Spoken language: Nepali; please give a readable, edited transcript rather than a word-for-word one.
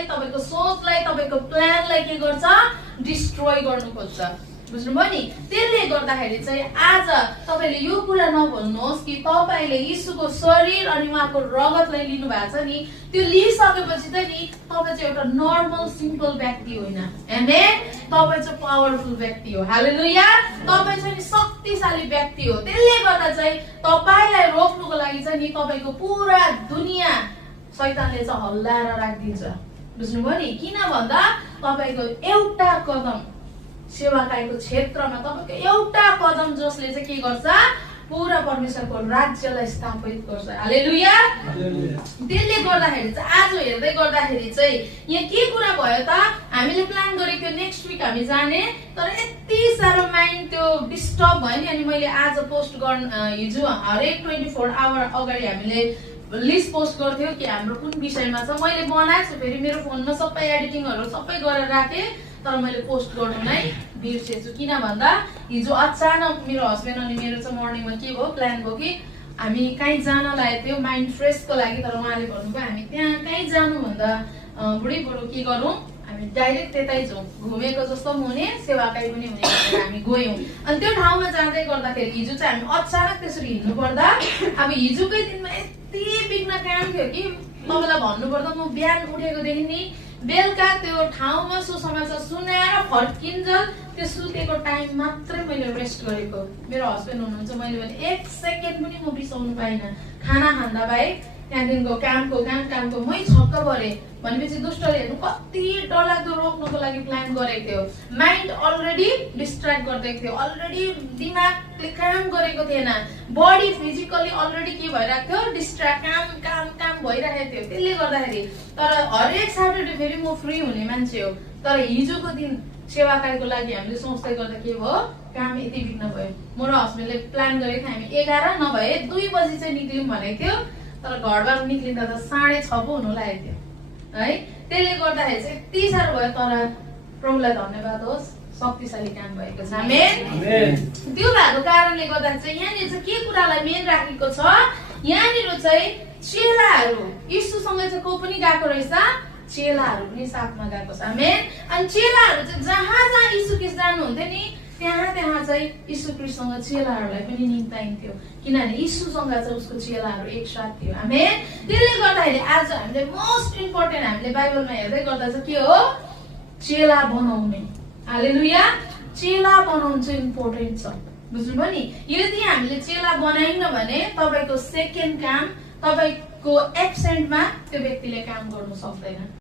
आइडियालाई, तपाईको सोचलाई, तपाईको प्लानलाई के गर्छ? डिस्ट्रोय गर्नु खोज्छ। बुझ्नुभयो नि? त्यसले गर्दाखेरि चाहिँ आज तपाईले यो कुरा नभन्नुहोस् कि तपाईले यीशुको शरीर अनि उहाँको रगतलाई लिनु भएको छ नि, त्यो लिइसकेपछि चाहिँ नि तपाई चाहिँ एउटा नर्मल सिम्पल व्यक्ति होइन। आमेन। तपाई चाहिँ पावरफुल व्यक्ति हो। हालेलुया। तपाई चाहिँ नि शक्तिशाली व्यक्ति हो। त्यसले गर्दा चाहिँ तपाईलाई रोक्नुको लागि चाहिँ नि तपाईको पुरा दुनिया शैतानले चाहिँ हल्लाएर राखिदिन्छ। बुझ्नुभयो नि? किन भन्दा तपाईको एउटा कदम सेवाकाईको क्षेत्रमा तपाईको एउटा कदम जसले चाहिँ के गर्छ? पूरा परमेश्वरको राज्यलाई स्थापित गर्छ। हालेलुया। त्यसले गर्दाखेरि चाहिँ आज हेर्दै गर्दाखेरि चाहिँ यहाँ के कुरा भयो त? हामीले प्लान गरेको थियो नेक्स्ट विक हामी जाने, तर यति साह्रो माइन्ड त्यो डिस्टर्ब भयो नि। अनि मैले आज पोस्ट गर्न हिजो हरेक 24 आवर अगाडि हामीले लिस्ट पोस्ट गर्थ्यो कि हाम्रो कुन विषयमा छ। मैले बनाएको छु, फेरि मेरो फोनमा सबै एडिटिङहरू सबै गरेर राखेँ, तर मैले पोस्ट गर्नु नै बिर्सेछु। किन भन्दा हिजो अचानक मेरो हस्बेन्ड अनि मेरो चाहिँ मर्निङमा के भयो, प्लान भयो कि हामी कहीँ जान लागेको थियो माइन्ड फ्रेसको लागि। तर उहाँले भन्नुभयो हामी त्यहाँ कहीँ जानु भन्दा बुढी बरु के गरौँ, हामी डाइरेक्ट त्यतै जाउँ, घुमेको जस्तो पनि हुने सेवाकाई पनि हुने भनेर हामी गयौँ। अनि त्यो ठाउँमा जाँदै गर्दाखेरि हिजो चाहिँ हामी अचानक त्यसरी हिँड्नु पर्दा अब हिजोकै दिनमा यति बिघ्न काम थियो कि तपाईँलाई भन्नुपर्दा म बिहान उठेकोदेखि नि बेलुका त्यो ठाउँमा सुसमाचार सुनाएर फर्किन्जल त्यो सुतेको टाइम मात्रै मैले रेस्ट गरेको। मेरो हस्बेन्ड हुनुहुन्छ, मैले भने एक सेकेन्ड पनि म बिसाउनु पाइनँ। खाना खाँदा बाहेक त्यहाँदेखिको कामको मै छक्क परेँ। भनेपछि दुष्टले हेर्नु कति डरलाग्दो रोक्नुको लागि प्लान गरेको थियो। माइन्ड अलरेडी डिस्ट्र्याक्ट गरिदिएको थियो, अलरेडी दिमागले काम गरेको थिएन, बडी फिजिकली अलरेडी के भइरहेको थियो? डिस्ट्र्याक्ट, काम भइरहेको थियो। त्यसले गर्दाखेरि तर हरेक सैटरडे फेरि म फ्री हुने मान्छे हो। तर हिजोको दिन सेवाकाईको लागि हामीले सोच्दै गर्दा के भयो? काम यति बिग्न भयो। म र हस्बेन्डले प्लान गरेको थियौँ हामी 11 नभए 2 बजी चाहिँ निक्लियौँ भनेको थियो, तर घरबाट निक्लिँदा त 6:30 पो हुनु लागेको थियो है। त्यसले गर्दाखेरि चाहिँ यति साह्रो भयो। तर प्रभुलाई धन्यवाद होस्, शक्तिशाली काम भएको छ। आमेन। त्यो भएको कारणले गर्दा चाहिँ यहाँनिर चाहिँ के कुरालाई मेन राखेको छ? यहाँनिर चाहिँ चेलाहरू यीशुसँग चाहिँ को पनि गएको रहेछ? चेलाहरू पनि साथमा गएको छ। आमेन। अनि चेलाहरू चाहिँ जहाँ जहाँ यीशु ख्रीष्ट जानुहुन्थ्यो नि त्यहाँ चाहिँ यीशु ख्रीष्टसँग चेलाहरूलाई पनि निम्ताइन्थ्यो, किनभने यीशुसँग चाहिँ उसको चेलाहरू एकसाथ थियो। आमेन। त्यसले गर्दाखेरि आज हामीले मोस्ट इम्पोर्टेन्ट हामीले बाइबलमा हेर्दै गर्दा चाहिँ के हो? चेला बनाउने। हालेलुया। चेला बनाउनु चाहिँ इम्पोर्टेन्ट छ। बुझ्नुभयो नि? यदि हामीले चेला बनाइन्न भने तपाईको सेकेन्ड काम, तपाईको एब्सेन्टमा त्यो व्यक्तिले काम गर्नु सक्दैन।